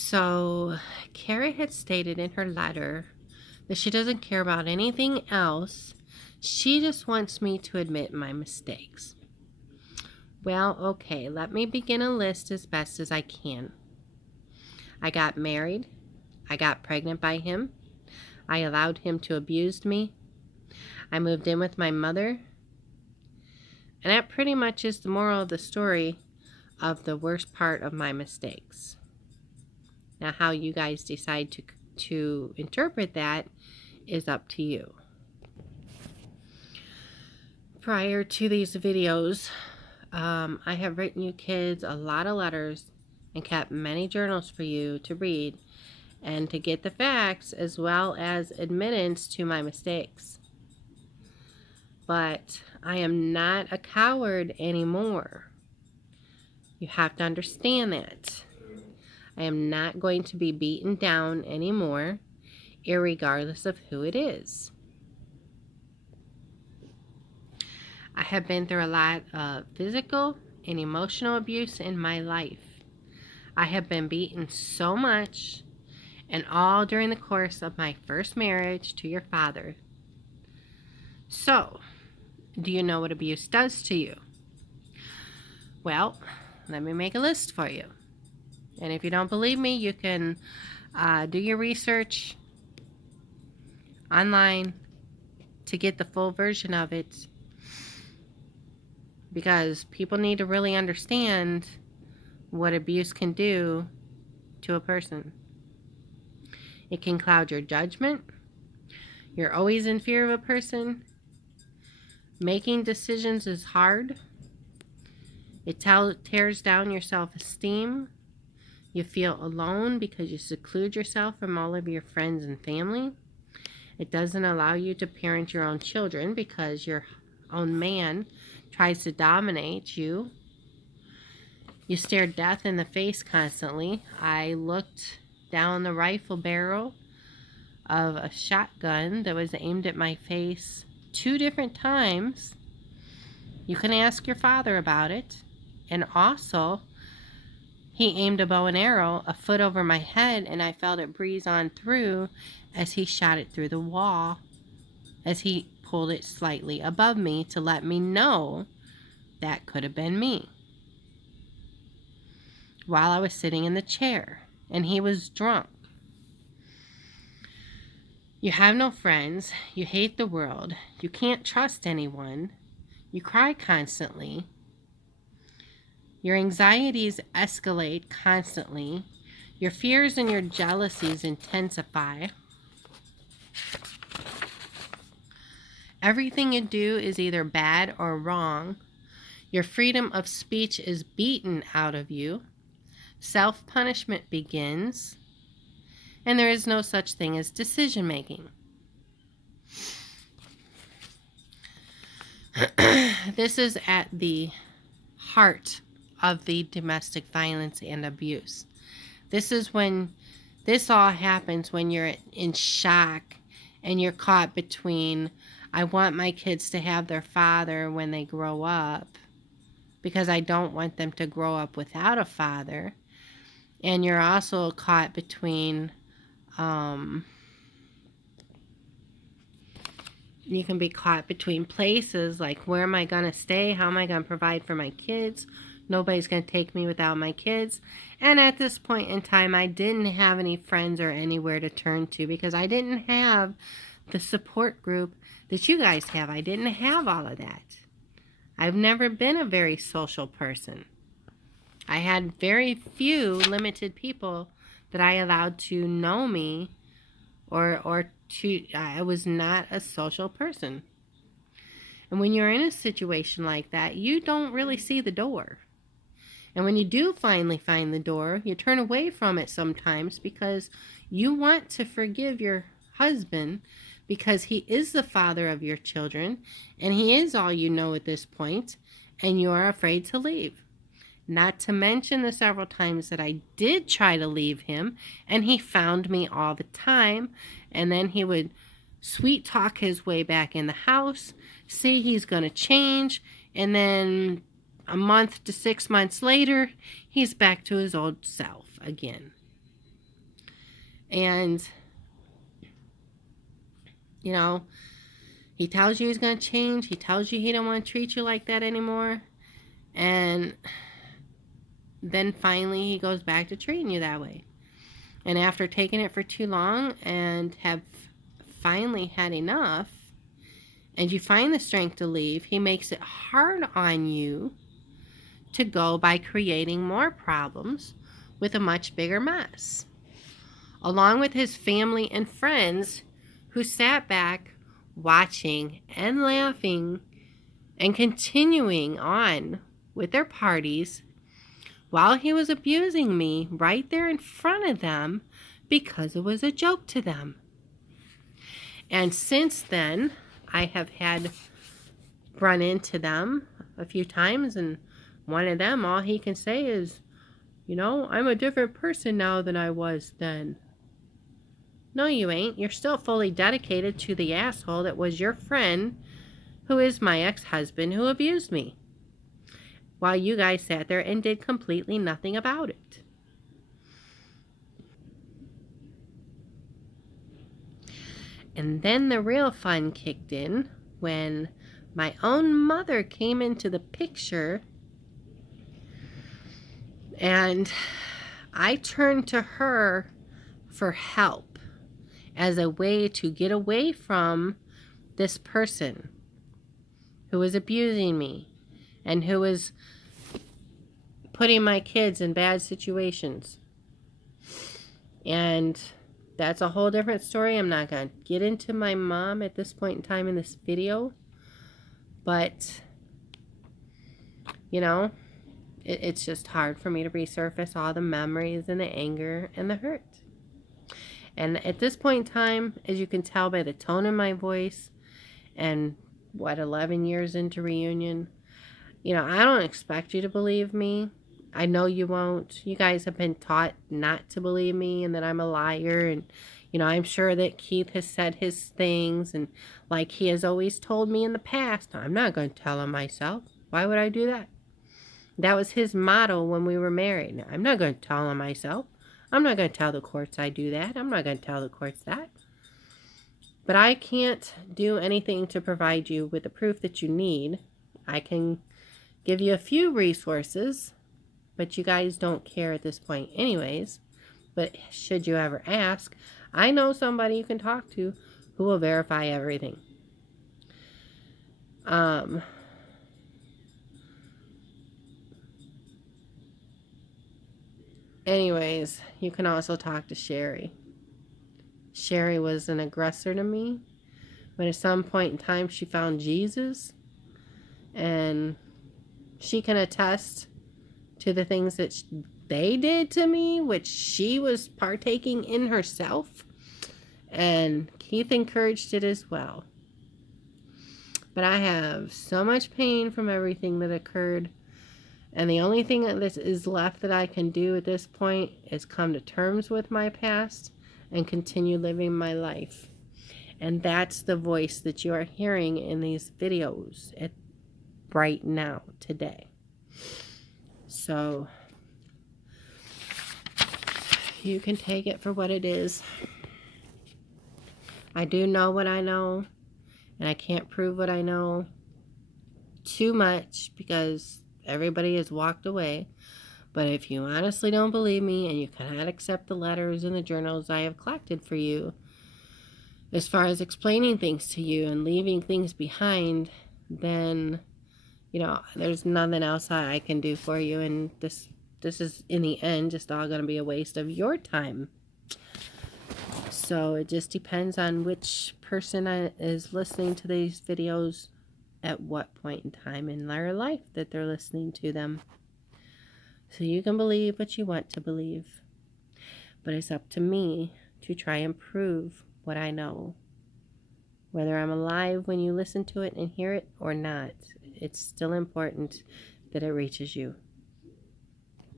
So, Carrie had stated in her letter that she doesn't care about anything else. She just wants me to admit my mistakes. Well, okay, let me begin a list as best as I can. I got married. I got pregnant by him. I allowed him to abuse me. I moved in with my mother. And that pretty much is the moral of the story of the worst part of my mistakes. Now, how you guys decide to interpret that is up to you. Prior to these videos, I have written you kids a lot of letters and kept many journals for you to read and to get the facts as well as admittance to my mistakes. But I am not a coward anymore. You have to understand that. I am not going to be beaten down anymore, irregardless of who it is. I have been through a lot of physical and emotional abuse in my life. I have been beaten so much, and all during the course of my first marriage to your father. So, do you know what abuse does to you? Well, let me make a list for you. And if you don't believe me, you can do your research online to get the full version of it. Because people need to really understand what abuse can do to a person. It can cloud your judgment. You're always in fear of a person. Making decisions is hard. It tears down your self-esteem. You feel alone because you seclude yourself from all of your friends and family. It doesn't allow you to parent your own children because your own man tries to dominate you. You stare death in the face constantly. I looked down the rifle barrel of a shotgun that was aimed at my face 2 different times. You can ask your father about it. And also, he aimed a bow and arrow a foot over my head, and I felt it breeze on through as he shot it through the wall, as he pulled it slightly above me to let me know that could have been me. While I was sitting in the chair, and he was drunk. You have no friends. You hate the world. You can't trust anyone. You cry constantly. Your anxieties escalate constantly. Your fears and your jealousies intensify. Everything you do is either bad or wrong. Your freedom of speech is beaten out of you. Self-punishment begins. And there is no such thing as decision-making. This is at the heart of the domestic violence and abuse. This all happens when you're in shock and you're caught between, I want my kids to have their father when they grow up because I don't want them to grow up without a father. And you're also caught between, you can be caught between places like, where am I going to stay? How am I going to provide for my kids? Nobody's going to take me without my kids. And at this point in time, I didn't have any friends or anywhere to turn to because I didn't have the support group that you guys have. I didn't have all of that. I've never been a very social person. I had very few limited people that I allowed to know me I was not a social person. And when you're in a situation like that, you don't really see the door. And when you do finally find the door, you turn away from it sometimes because you want to forgive your husband because he is the father of your children and he is all you know at this point, and you are afraid to leave. Not to mention the several times that I did try to leave him and he found me all the time, and then he would sweet talk his way back in the house, say he's going to change, and then a month to 6 months later, he's back to his old self again. And, you know, he tells you he's going to change. He tells you he don't want to treat you like that anymore. And then finally he goes back to treating you that way. And after taking it for too long and have finally had enough, and you find the strength to leave, he makes it hard on you to go by creating more problems with a much bigger mess. Along with his family and friends who sat back watching and laughing and continuing on with their parties while he was abusing me right there in front of them because it was a joke to them. And since then, I have had run into them a few times, and one of them, all he can say is, you know, I'm a different person now than I was then. No, you ain't. You're still fully dedicated to the asshole that was your friend, who is my ex-husband, who abused me, while you guys sat there and did completely nothing about it. And then the real fun kicked in when my own mother came into the picture, and I turned to her for help as a way to get away from this person who was abusing me and who was putting my kids in bad situations. And that's a whole different story. I'm not going to get into my mom at this point in time in this video. But, you know, it's just hard for me to resurface all the memories and the anger and the hurt. And at this point in time, as you can tell by the tone in my voice and 11 years into reunion, you know, I don't expect you to believe me. I know you won't. You guys have been taught not to believe me and that I'm a liar. And, you know, I'm sure that Keith has said his things. And like he has always told me in the past, I'm not going to tell him myself. Why would I do that? That was his motto when we were married. I'm not going to tell him myself. I'm not going to tell the courts I do that. I'm not going to tell the courts that. But I can't do anything to provide you with the proof that you need. I can give you a few resources, but you guys don't care at this point anyways. But should you ever ask, I know somebody you can talk to who will verify everything. Anyways, you can also talk to Sherry. Sherry was an aggressor to me, but at some point in time she found Jesus, and she can attest to the things that they did to me, which she was partaking in herself, and Keith encouraged it as well. But I have so much pain from everything that occurred, and the only thing that is left that I can do at this point is come to terms with my past and continue living my life. And that's the voice that you are hearing in these videos right now, today. So you can take it for what it is. I do know what I know, and I can't prove what I know too much because everybody has walked away. But if you honestly don't believe me and you cannot accept the letters and the journals I have collected for you, as far as explaining things to you and leaving things behind, then, you know, there's nothing else I can do for you. And this is, in the end, just all going to be a waste of your time. So it just depends on which person is listening to these videos at what point in time in their life that they're listening to them. So you can believe what you want to believe. But it's up to me to try and prove what I know. Whether I'm alive when you listen to it and hear it or not, it's still important that it reaches you.